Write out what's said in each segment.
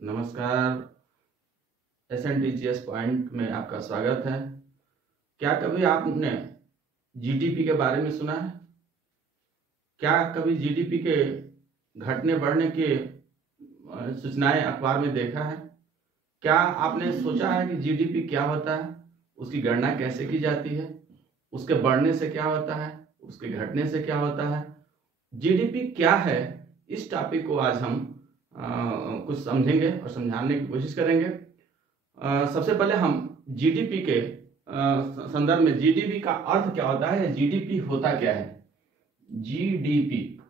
नमस्कार। SNTGS point में आपका स्वागत है। क्या कभी आपने जीडीपी के बारे में सुना है? क्या कभी जीडीपी के घटने बढ़ने की सूचनाएं अखबार में देखा है? क्या आपने सोचा है कि जीडीपी क्या होता है, उसकी गणना कैसे की जाती है, उसके बढ़ने से क्या होता है, उसके घटने से क्या होता है, जीडीपी क्या है? इस टॉपिक को आज हम कुछ समझेंगे और समझाने की कोशिश करेंगे। सबसे पहले हम जीडीपी के संदर्भ में जीडीपी का अर्थ क्या होता है, जीडीपी होता क्या है। जीडीपी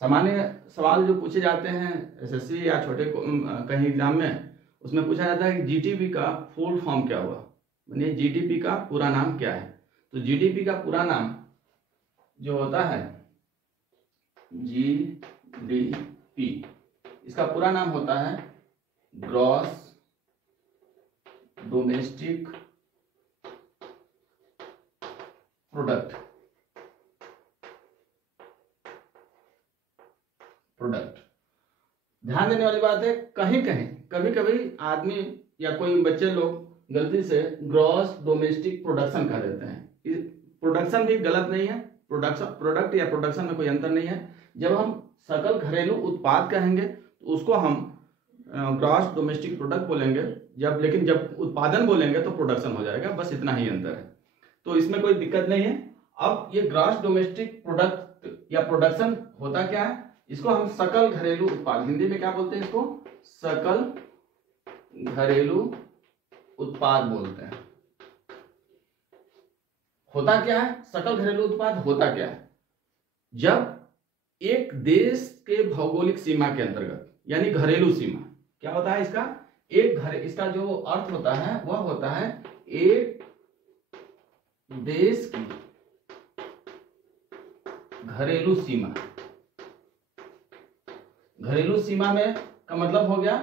सामान्य सवाल जो पूछे जाते हैं एसएससी या छोटे कहीं एग्जाम में, उसमें पूछा जाता है कि जीडीपी का फुल फॉर्म क्या हुआ, यानी जीडीपी का पूरा नाम क्या है। तो जीडीपी का पूरा नाम जो होता है जीडीपी, इसका पूरा नाम होता है ग्रॉस डोमेस्टिक प्रोडक्ट। ध्यान देने वाली बात है, कहीं कहीं कभी कभी आदमी या कोई बच्चे लोग गलती से ग्रॉस डोमेस्टिक प्रोडक्शन कर देते हैं। प्रोडक्शन भी गलत नहीं है, प्रोडक्ट या प्रोडक्शन में कोई अंतर नहीं है। जब हम सकल घरेलू उत्पाद कहेंगे तो उसको हम ग्रॉस डोमेस्टिक प्रोडक्ट बोलेंगे, लेकिन जब उत्पादन बोलेंगे तो प्रोडक्शन हो जाएगा। बस इतना ही अंतर है, तो इसमें कोई दिक्कत नहीं है। अब ये ग्रॉस डोमेस्टिक प्रोडक्ट या प्रोडक्शन होता क्या है, इसको हम सकल घरेलू उत्पाद, हिंदी में क्या बोलते हैं, इसको सकल घरेलू उत्पाद बोलते हैं। होता क्या है सकल घरेलू उत्पाद? होता क्या है, जब एक देश के भौगोलिक सीमा के अंतर्गत, यानी घरेलू सीमा क्या होता है इसका, इसका जो अर्थ होता है वह होता है एक देश की घरेलू सीमा। घरेलू सीमा में का मतलब हो गया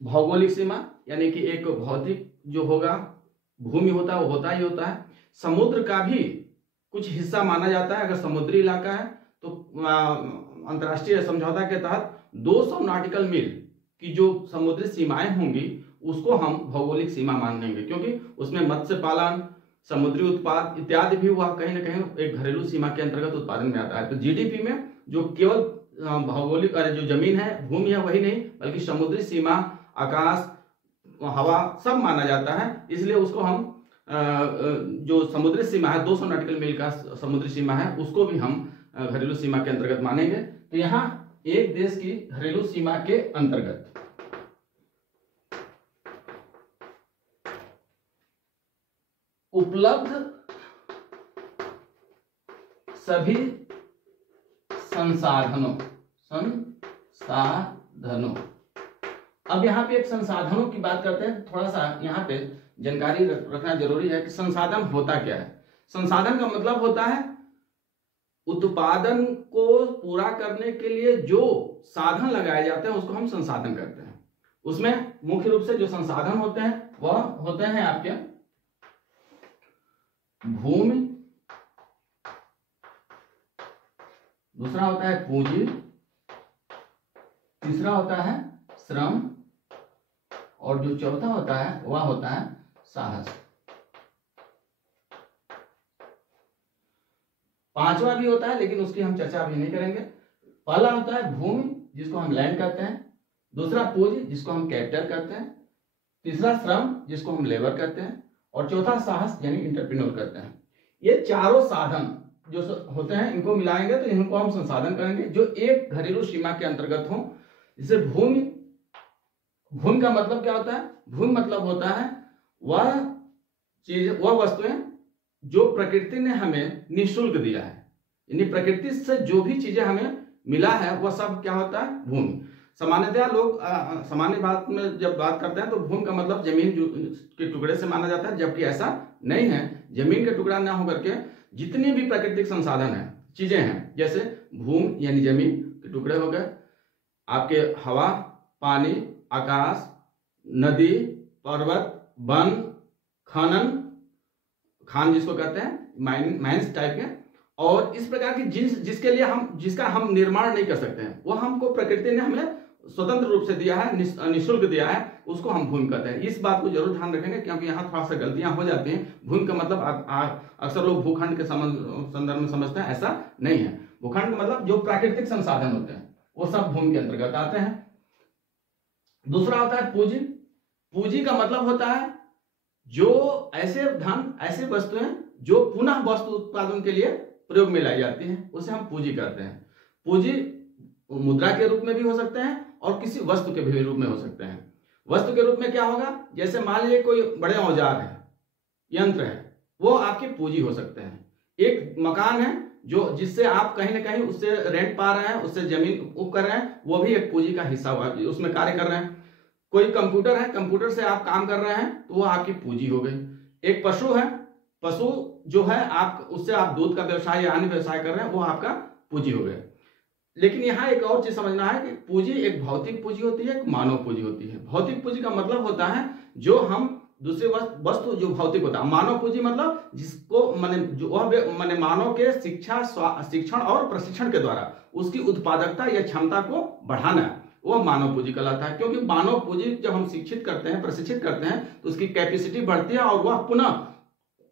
भौगोलिक सीमा, यानी कि एक भौतिक जो होगा भूमि होता है वो होता ही होता है। समुद्र का भी कुछ हिस्सा माना जाता है। अगर समुद्री इलाका है तो अंतर्राष्ट्रीय समझौता के तहत 200 नॉटिकल मील की जो समुद्री सीमाएं होंगी उसको हम भौगोलिक सीमा मानेंगे, क्योंकि उसमें मत्स्य पालन, समुद्री उत्पाद इत्यादि भी हुआ कहीं ना कहीं एक घरेलू सीमा के अंतर्गत उत्पादन में आता है। तो जीडीपी में जो केवल भौगोलिक जो जमीन है, भूमि है, वही नहीं बल्कि समुद्री सीमा, आकाश, हवा सब माना जाता है। इसलिए उसको हम जो समुद्री सीमा है 200 नॉटिकल मील का समुद्री सीमा है उसको भी हम घरेलू सीमा के अंतर्गत मानेंगे। तो यहाँ एक देश की घरेलू सीमा के अंतर्गत उपलब्ध सभी संसाधनों अब यहाँ पे एक संसाधनों की बात करते हैं। थोड़ा सा यहाँ पे जानकारी रखना जरूरी है कि संसाधन होता क्या है। संसाधन का मतलब होता है उत्पादन को पूरा करने के लिए जो साधन लगाए जाते हैं उसको हम संसाधन कहते हैं। उसमें मुख्य रूप से जो संसाधन होते हैं वह होते हैं आपके भूमि, दूसरा होता है पूंजी, तीसरा होता है श्रम, और जो चौथा होता है वह होता है साहस। पांचवा भी होता है लेकिन उसकी हम चर्चा अभी नहीं करेंगे। पहला होता है भूमि जिसको हम लैंड कहते हैं, दूसरा पूंजी जिसको हम कैपिटल कहते हैं, तीसरा श्रम जिसको हम लेबर कहते हैं, और चौथा साहस यानी इंटरप्रेन्योर कहते हैं। ये चारों साधन जो होते हैं इनको मिलाएंगे तो इनको हम संसाधन कहेंगे जो एक घरेलू सीमा के अंतर्गत हो। जैसे भूमि का मतलब क्या होता है? भूमि मतलब होता है वह चीज, वह वस्तुएं जो प्रकृति ने हमें निःशुल्क दिया है, यानी प्रकृति से जो भी चीजें हमें मिला है वह सब क्या होता है? भूमि। सामान्यतः लोग सामान्य बात में जब बात करते हैं तो भूमि का मतलब जमीन के टुकड़े से माना जाता है, जबकि ऐसा नहीं है। जमीन के टुकड़ा ना होकर के जितनी भी प्राकृतिक संसाधन है, चीजें हैं, जैसे भूमि यानी जमीन के टुकड़े हो गए, आपके हवा, पानी, आकाश, नदी, पर्वत, वन, खान जिसको कहते हैं माइंस टाइप के, और इस प्रकार की जिसका हम निर्माण नहीं कर सकते हैं, वो हमको प्रकृति ने हमें स्वतंत्र रूप से दिया है, निःशुल्क दिया है, उसको हम भूमि कहते हैं। इस बात को जरूर ध्यान रखेंगे, क्योंकि यहाँ थोड़ा सा गलतियां हो जाती हैं। भूमि का मतलब अक्सर लोग भूखंड के संदर्भ में समझते हैं, ऐसा नहीं है। भूखंड का मतलब जो प्राकृतिक संसाधन होते हैं वो सब भूमि के अंतर्गत आते हैं। दूसरा होता है पूंजी। पूंजी का मतलब होता है जो ऐसे वस्तुएं जो पुनः वस्तु उत्पादन के लिए प्रयोग में लाई जाती हैं, उसे हम पूंजी कहते हैं। पूंजी मुद्रा के रूप में भी हो सकते हैं और किसी वस्तु के भी रूप में हो सकते हैं। वस्तु के रूप में क्या होगा, जैसे मान लीजिए कोई बड़े औजार है, यंत्र है, वो आपकी पूंजी हो सकते हैं। एक मकान है जो जिससे आप कहीं ना कहीं उससे रेंट पा रहे हैं, उससे जमीन कर रहे हैं, वो भी एक पूंजी का हिस्सा हुआ, उसमें कार्य कर रहे हैं। कोई कंप्यूटर है, कंप्यूटर से आप काम कर रहे हैं, तो वो आपकी पूंजी हो गई। एक पशु है, पशु जो है आप उससे आप दूध का व्यवसाय या अन्य व्यवसाय कर रहे हैं, वो आपका पूंजी हो गया। लेकिन यहाँ एक और चीज समझना है कि पूंजी एक भौतिक पूंजी होती है, एक मानव पूंजी होती है। भौतिक पूंजी का मतलब होता है जो हम दूसरे वस्तु जो भौतिक होता है। मानव पूंजी मतलब जिसको माने मानव के शिक्षण और प्रशिक्षण के द्वारा उसकी उत्पादकता या क्षमता को बढ़ाना, वो मानव पूंजी कहलाता है। क्योंकि मानव पूंजी जब हम शिक्षित करते हैं, प्रशिक्षित करते हैं, तो उसकी कैपेसिटी बढ़ती है और वह पुनः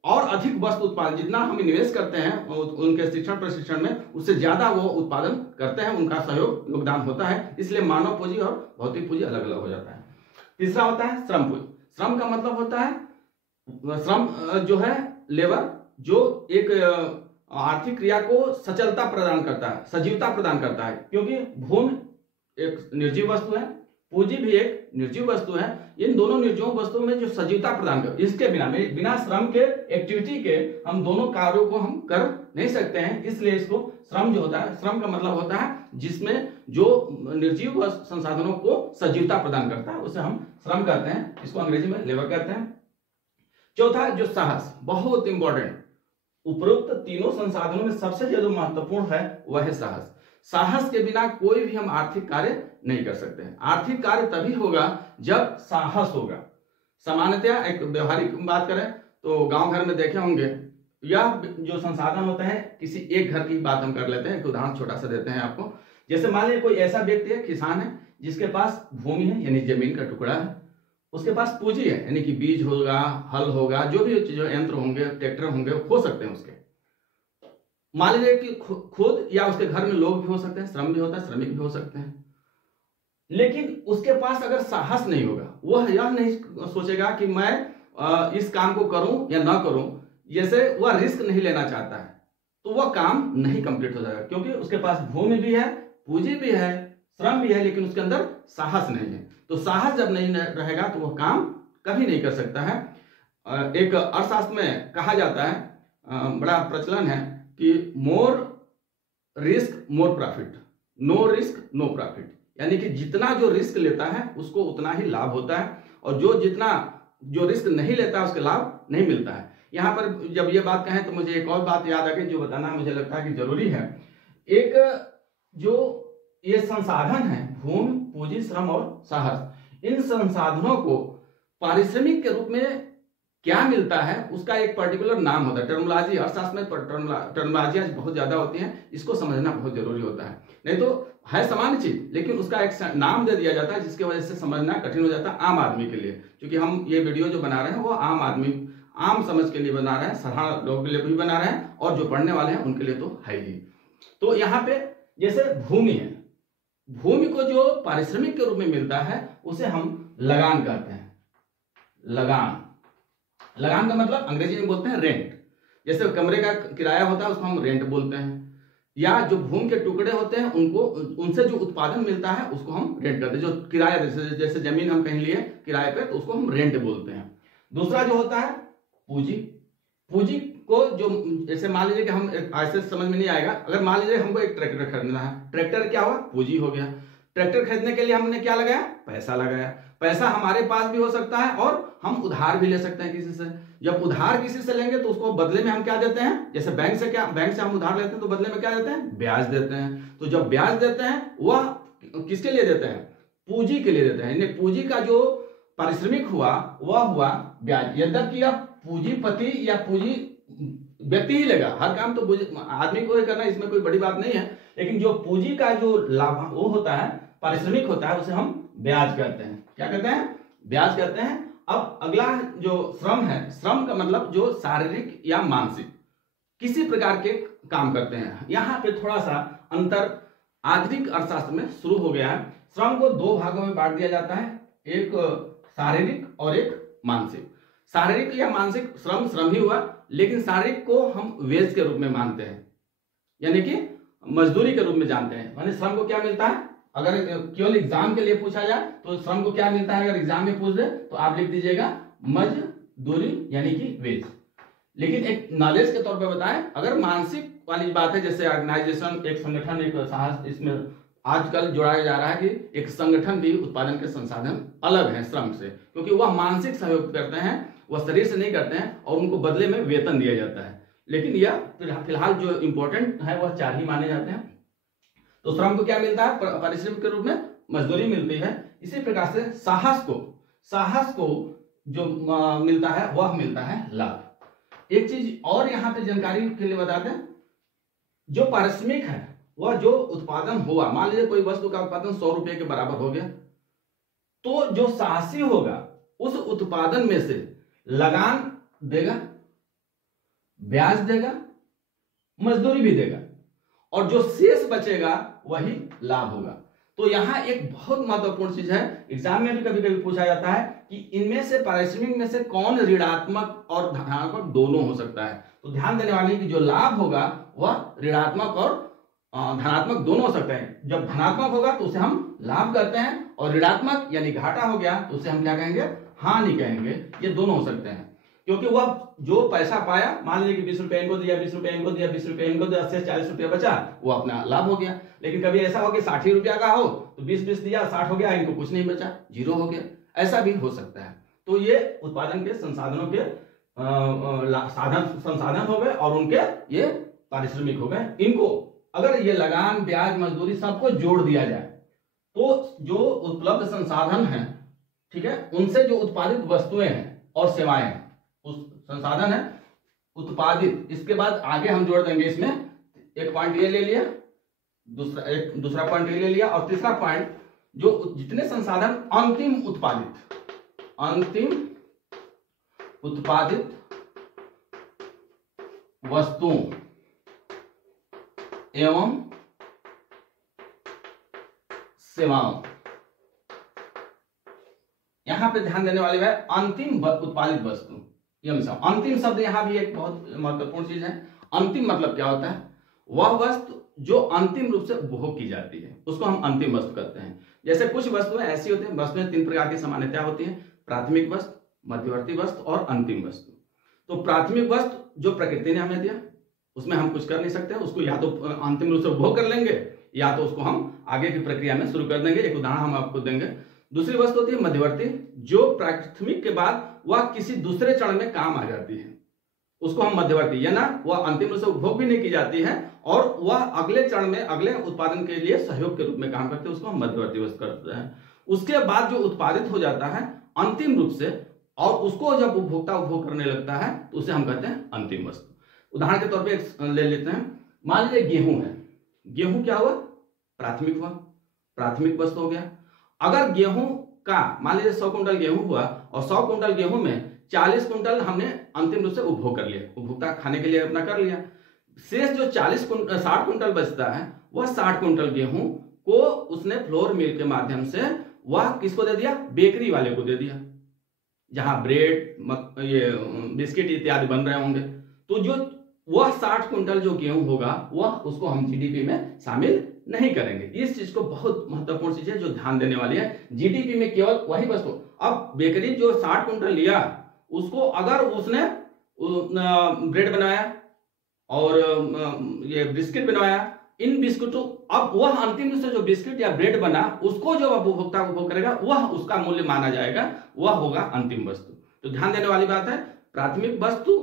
और अधिक वस्तु उत्पादन, जितना हम निवेश करते हैं उनके शिक्षण प्रशिक्षण में, उससे ज्यादा वो उत्पादन करते हैं, उनका सहयोग योगदान होता है। इसलिए मानव पूंजी और भौतिक पूंजी अलग अलग हो जाता है। तीसरा होता है श्रम पूंजी। श्रम का मतलब होता है श्रम जो है लेबर, जो एक आर्थिक क्रिया को सचलता प्रदान करता है, सजीवता प्रदान करता है। क्योंकि भूमि एक निर्जीव वस्तु है, पूंजी भी एक निर्जीव वस्तु है। इन दोनों निर्जीव वस्तुओं में जो सजीवता प्रदान कर, इसके बिना श्रम के एक्टिविटी के हम दोनों कार्यों को हम कर नहीं सकते हैं। इसलिए इसको श्रम जो होता है, श्रम का मतलब होता है जिसमें जो निर्जीव संसाधनों को सजीवता प्रदान करता है, उसे हम श्रम कहते हैं। इसको अंग्रेजी में लेबर कहते हैं। चौथा जो साहस, बहुत इंपॉर्टेंट, उपरोक्त तीनों संसाधनों में सबसे ज्यादा महत्वपूर्ण है वह है साहस। साहस के बिना कोई भी हम आर्थिक कार्य नहीं कर सकते हैं। आर्थिक कार्य तभी होगा जब साहस होगा। सामान्यतया एक व्यवहारिक बात करें तो गांव घर में देखे होंगे, यह जो संसाधन होते हैं, किसी एक घर की बात हम कर लेते हैं, एक उदाहरण छोटा सा देते हैं आपको। जैसे मान लीजिए कोई ऐसा व्यक्ति है, किसान है, जिसके पास भूमि है यानी जमीन का टुकड़ा है, उसके पास पूंजी है यानी कि बीज होगा, हल होगा, जो भी जो यंत्र होंगे, ट्रैक्टर होंगे, हो सकते हैं उसके। मान लीजिए कि खुद या उसके घर में लोग भी हो सकते हैं, श्रम भी होता है, श्रमिक भी हो सकते हैं। लेकिन उसके पास अगर साहस नहीं होगा, वह यह नहीं सोचेगा कि मैं इस काम को करूं या ना करूं, जैसे वह रिस्क नहीं लेना चाहता है, तो वह काम नहीं कंप्लीट हो जाएगा। क्योंकि उसके पास भूमि भी है, पूंजी भी है, श्रम भी है, लेकिन उसके अंदर साहस नहीं है। तो साहस जब नहीं रहेगा तो वह काम कभी नहीं कर सकता है। एक अर्थशास्त्र में कहा जाता है, बड़ा प्रचलन है कि more risk more profit, no risk no profit. यानी कि जितना जो रिस्क लेता है उसको उतना ही लाभ होता है, और जो रिस्क नहीं लेता उसके लाभ नहीं मिलता है। यहाँ पर जब ये बात कहें तो मुझे एक और बात याद आ गई जो बताना मुझे लगता है कि जरूरी है। एक जो ये संसाधन है, भूमि, पूंजी, श्रम और साहस, इन संसाधनों को पारिश्रमिक के रूप में क्या मिलता है उसका एक पर्टिकुलर नाम होता है। टर्मिनोलॉजी, अर्थशास्त्र में टर्मिनोलॉजी बहुत ज्यादा होती है, इसको समझना बहुत जरूरी होता है। नहीं तो है सामान्य चीज, लेकिन उसका एक नाम दे दिया जाता है जिसकी वजह से समझना कठिन हो जाता है आम आदमी के लिए। क्योंकि हम ये वीडियो जो बना रहे हैं वो आम आदमी, आम समझ के लिए बना रहे हैं, साधारण लोगों के लिए भी बना रहे हैं, और जो पढ़ने वाले हैं उनके लिए तो है ही। तो यहाँ पे जैसे भूमि है, भूमि को जो पारिश्रमिक के रूप में मिलता है उसे हम लगान कहते हैं। लगान का मतलब अंग्रेजी में बोलते हैं रेंट। जैसे कमरे का किराया होता है उसको हम रेंट बोलते हैं, या जो भूमि के टुकड़े होते हैं उनसे जो उत्पादन मिलता है उसको हम रेंट करते हैं। जो किराया, जैसे जमीन हम कहीं लिए किराए पे तो उसको हम रेंट बोलते हैं। दूसरा जो होता है पूंजी। पूंजी को जो, जैसे मान लीजिए कि हम ऐसे समझ में नहीं आएगा, अगर मान लीजिए हमको एक ट्रैक्टर खरीदना है, ट्रैक्टर क्या हुआ, पूंजी हो गया। ट्रैक्टर खरीदने के लिए हमने क्या लगाया, पैसा लगाया। पैसा हमारे पास भी हो सकता है और हम उधार भी ले सकते हैं किसी से। जब उधार किसी से लेंगे तो उसको बदले में हम क्या देते हैं, जैसे बैंक से हम उधार लेते हैं तो बदले में क्या देते हैं, ब्याज देते हैं। तो जब ब्याज देते हैं वह किसके लिए देते हैं, पूंजी के लिए देते हैं। पूंजी का जो पारिश्रमिक हुआ वह हुआ ब्याज। यद्यपि आप पूंजीपति या पूंजी व्यक्ति ही लेगा, हर काम तो आदमी को ही करना, इसमें कोई बड़ी बात नहीं है। लेकिन जो पूंजी का जो लाभ वो होता है, पारिश्रमिक होता है, उसे हम ब्याज कहते हैं। क्या कहते हैं? ब्याज कहते हैं। अब अगला जो श्रम है, श्रम का मतलब जो शारीरिक या मानसिक किसी प्रकार के काम करते हैं। यहाँ पे थोड़ा सा अंतर आधुनिक अर्थशास्त्र में शुरू हो गया है। श्रम को दो भागों में बांट दिया जाता है, एक शारीरिक और एक मानसिक। शारीरिक या मानसिक श्रम श्रम ही हुआ, लेकिन शारीरिक को हम वेज के रूप में मानते हैं, यानी कि मजदूरी के रूप में जानते हैं। माने श्रम को क्या मिलता है, अगर केवल एग्जाम के लिए पूछा जाए तो श्रम को क्या मिलता है, अगर एग्जाम में पूछ दे तो आप लिख दीजिएगा मजदूरी यानी कि वेज। लेकिन एक नॉलेज के तौर पर बताएं, अगर मानसिक वाली बात है, जैसे ऑर्गेनाइजेशन, एक संगठन, एक साहस, इसमें आजकल जोड़ाया जा रहा है कि एक संगठन भी उत्पादन के संसाधन अलग है श्रम से, क्योंकि वह मानसिक सहयोग करते हैं, वह शरीर से नहीं करते हैं और उनको बदले में वेतन दिया जाता है। लेकिन यह फिलहाल जो इम्पोर्टेंट है वह चार ही माने जाते हैं। तो श्रम को क्या मिलता है, पारिश्रमिक के रूप में मजदूरी मिलती है। इसी प्रकार से साहस को जो मिलता है वह मिलता है लाभ। एक चीज और यहाँ पे जानकारी के लिए बता दें, जो पारिश्रमिक है वह जो उत्पादन हुआ, मान लीजिए कोई वस्तु का उत्पादन 100 रुपए के बराबर हो गया, तो जो साहसी होगा उस उत्पादन में से लगान देगा, ब्याज देगा, मजदूरी भी देगा, और जो शेष बचेगा वही लाभ होगा। तो यहां एक बहुत महत्वपूर्ण चीज है, एग्जाम में भी कभी कभी पूछा जाता है कि इनमें से पारिश्रमिक में से कौन ऋणात्मक और धनात्मक दोनों हो सकता है। तो ध्यान देने वाली कि जो लाभ होगा वह ऋणात्मक और धनात्मक दोनों हो सकते हैं। जब धनात्मक होगा तो उसे हम लाभ कहते हैं, और ऋणात्मक यानी घाटा हो गया तो उसे हम क्या कहेंगे, हानि कहेंगे। ये दोनों हो सकते हैं, क्योंकि वह जो पैसा पाया, मान लीजिए कि 20 रुपए इनको दिया, 20 रुपए इनको दिया, 20 रुपए इनको दिया, 80 40 रुपया बचा, वो अपना लाभ हो गया। लेकिन कभी ऐसा हो कि 60 रुपया का हो तो 20 दिया, 60 हो गया, इनको कुछ नहीं बचा, जीरो हो गया, ऐसा भी हो सकता है। तो ये उत्पादन के संसाधनों के संसाधन हो गए और उनके ये पारिश्रमिक हो गए। इनको अगर ये लगान, ब्याज, मजदूरी सबको जोड़ दिया जाए तो जो उपलब्ध संसाधन है, ठीक है, उनसे जो उत्पादित वस्तुएं हैं और सेवाएं हैं, उस संसाधन है उत्पादित, इसके बाद आगे हम जोड़ देंगे इसमें, एक पॉइंट ये ले लिया, दूसरा पॉइंट ये ले लिया, और तीसरा पॉइंट जो जितने संसाधन अंतिम उत्पादित वस्तुओं एवं सेवाओं, यहां पे ध्यान देने वाली है अंतिम उत्पादित वस्तु। अंतिम शब्द यहां भी एक बहुत महत्वपूर्ण चीज है। अंतिम मतलब क्या होता है, वह वस्तु जो अंतिम रूप से उपभोग की जाती है उसको हम अंतिम वस्तु कहते हैं। जैसे कुछ वस्तुएं ऐसी होती हैं, वस्तुएं 3 प्रकार की सामान्यतः होती हैं, प्राथमिक वस्तु, मध्यवर्ती वस्तु और अंतिम वस्तु। तो प्राथमिक वस्तु जो प्रकृति ने हमें दिया, उसमें हम कुछ कर नहीं सकते, उसको या तो अंतिम रूप से उपभोग कर लेंगे या तो उसको हम आगे की प्रक्रिया में शुरू कर देंगे। एक उदाहरण हम आपको देंगे। दूसरी वस्तु होती है मध्यवर्ती, जो प्राथमिक के बाद वह किसी दूसरे चरण में काम आ जाती है, उसको हम मध्यवर्ती, या ना वह अंतिम रूप से उपभोग भी नहीं की जाती है और वह अगले चरण में अगले उत्पादन के लिए सहयोग के रूप में काम करते हैं, उसको हम मध्यवर्ती वस्तु करते हैं। उसके बाद जो उत्पादित हो जाता है अंतिम रूप से और उसको जब उपभोक्ता उपभोग करने लगता है तो उसे हम कहते हैं अंतिम वस्तु। उदाहरण के तौर पे ले लेते हैं, मान लीजिए गेहूं है, गेहूं क्या हुआ, प्राथमिक हुआ, प्राथमिक वस्तु हो गया। अगर गेहूं का मान लीजिए 100 कुंटल गेहूं हुआ और 100 कुंटल गेहूं में 40 कुंटल हमने अंतिम रूप से उपभोग कर लिया, उपभोक्ता खाने के लिए अपना कर लिया, शेष जो 60 कुंटल बचता है वह 60 कुंटल गेहूं को उसने फ्लोर मिल के माध्यम से वह किसको दे दिया, बेकरी वाले को दे दिया, जहां ब्रेड, ये बिस्किट इत्यादि बन रहे होंगे। तो जो वह 60 कुंटल जो गेहूं होगा वह उसको हम जीडीपी में शामिल नहीं करेंगे। इस चीज को बहुत महत्वपूर्ण चीज है जो ध्यान देने वाली है। जीडीपी में केवल वही वस्तु, अब बेकरी जो 60 कुंटल लिया उसको अगर उसने ब्रेड बनाया और ये बिस्किट बनवाया, इन बिस्कुटों, अब वह अंतिम रूप से जो बिस्किट या ब्रेड बना उसको जो उपभोक्ता उपभोग करेगा वह उसका मूल्य माना जाएगा, वह होगा अंतिम वस्तु। तो ध्यान देने वाली बात है, प्राथमिक वस्तु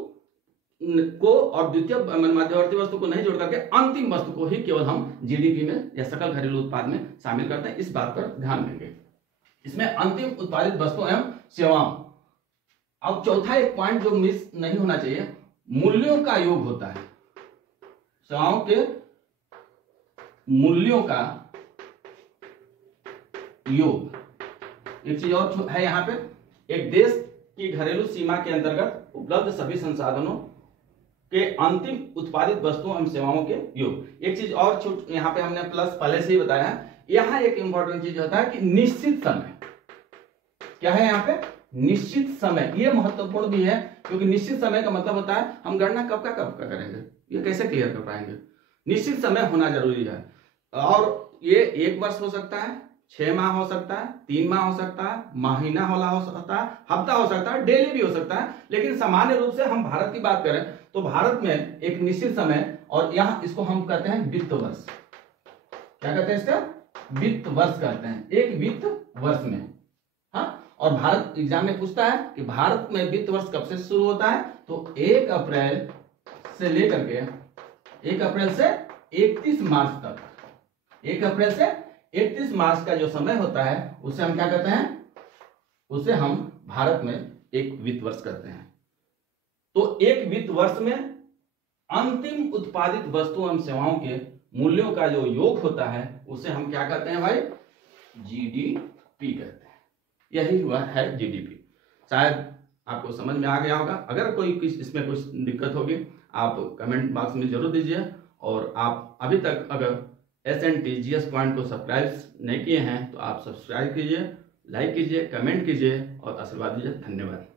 को और द्वितीय मध्यवर्ती वस्तु को नहीं जोड़ करके अंतिम वस्तु को ही केवल हम जीडीपी में या सकल घरेलू उत्पाद में शामिल करते हैं। इस बात पर ध्यान देंगे। इसमें अंतिम उत्पादित वस्तु एवं सेवाओं। अब चौथा एक पॉइंट जो मिस नहीं होना चाहिए, मूल्यों का योग होता है, सेवाओं के मूल्यों का योग। एक चीज और है यहाँ पे, एक देश की घरेलू सीमा के अंतर्गत उपलब्ध सभी संसाधनों के अंतिम उत्पादित वस्तुओं एवं सेवाओं के योग। एक चीज और छूट यहाँ पे हमने प्लस पहले से ही बताया है, यहाँ एक इंपॉर्टेंट चीज होता है कि निश्चित समय। क्या है यहाँ पे? निश्चित समय। ये महत्वपूर्ण भी है, क्योंकि निश्चित समय का मतलब होता है हम गणना कब का करेंगे, ये कैसे क्लियर कर पाएंगे। निश्चित समय होना जरूरी है, और ये 1 वर्ष हो सकता है, 6 माह हो सकता है, 3 माह हो सकता है, महीना हो सकता है, हफ्ता हो सकता है, डेली भी हो सकता है। लेकिन सामान्य रूप से हम भारत की बात करें तो भारत में एक निश्चित समय, और यहाँ इसको हम कहते हैं वित्त वर्ष। क्या कहते हैं इसका? वित्त वर्ष कहते हैं, एक वित्त वर्ष में। हाँ, और भारत एग्जाम में पूछता है कि भारत में वित्त वर्ष कब से शुरू होता है, तो 1 अप्रैल से लेकर के 1 अप्रैल से 31 मार्च तक, 1 अप्रैल से 31 मार्च का जो समय होता है उसे हम क्या कहते हैं? उसे हम भारत में एक वित्त वर्ष कहते हैं। तो एक वित्त वर्ष में अंतिम उत्पादित वस्तुओं एवं सेवाओं के मूल्यों का जो योग होता है उसे हम क्या कहते हैं भाई? जीडीपी कहते हैं। यही हुआ है जीडीपी। शायद आपको समझ में आ गया होगा। अगर कोई इसमें कुछ दिक्कत होगी आप कमेंट बॉक्स में जरूर दीजिए, और आप अभी तक अगर SNT GS पॉइंट को सब्सक्राइब नहीं किए हैं तो आप सब्सक्राइब कीजिए, लाइक कीजिए, कमेंट कीजिए और आशीर्वाद दीजिए। धन्यवाद।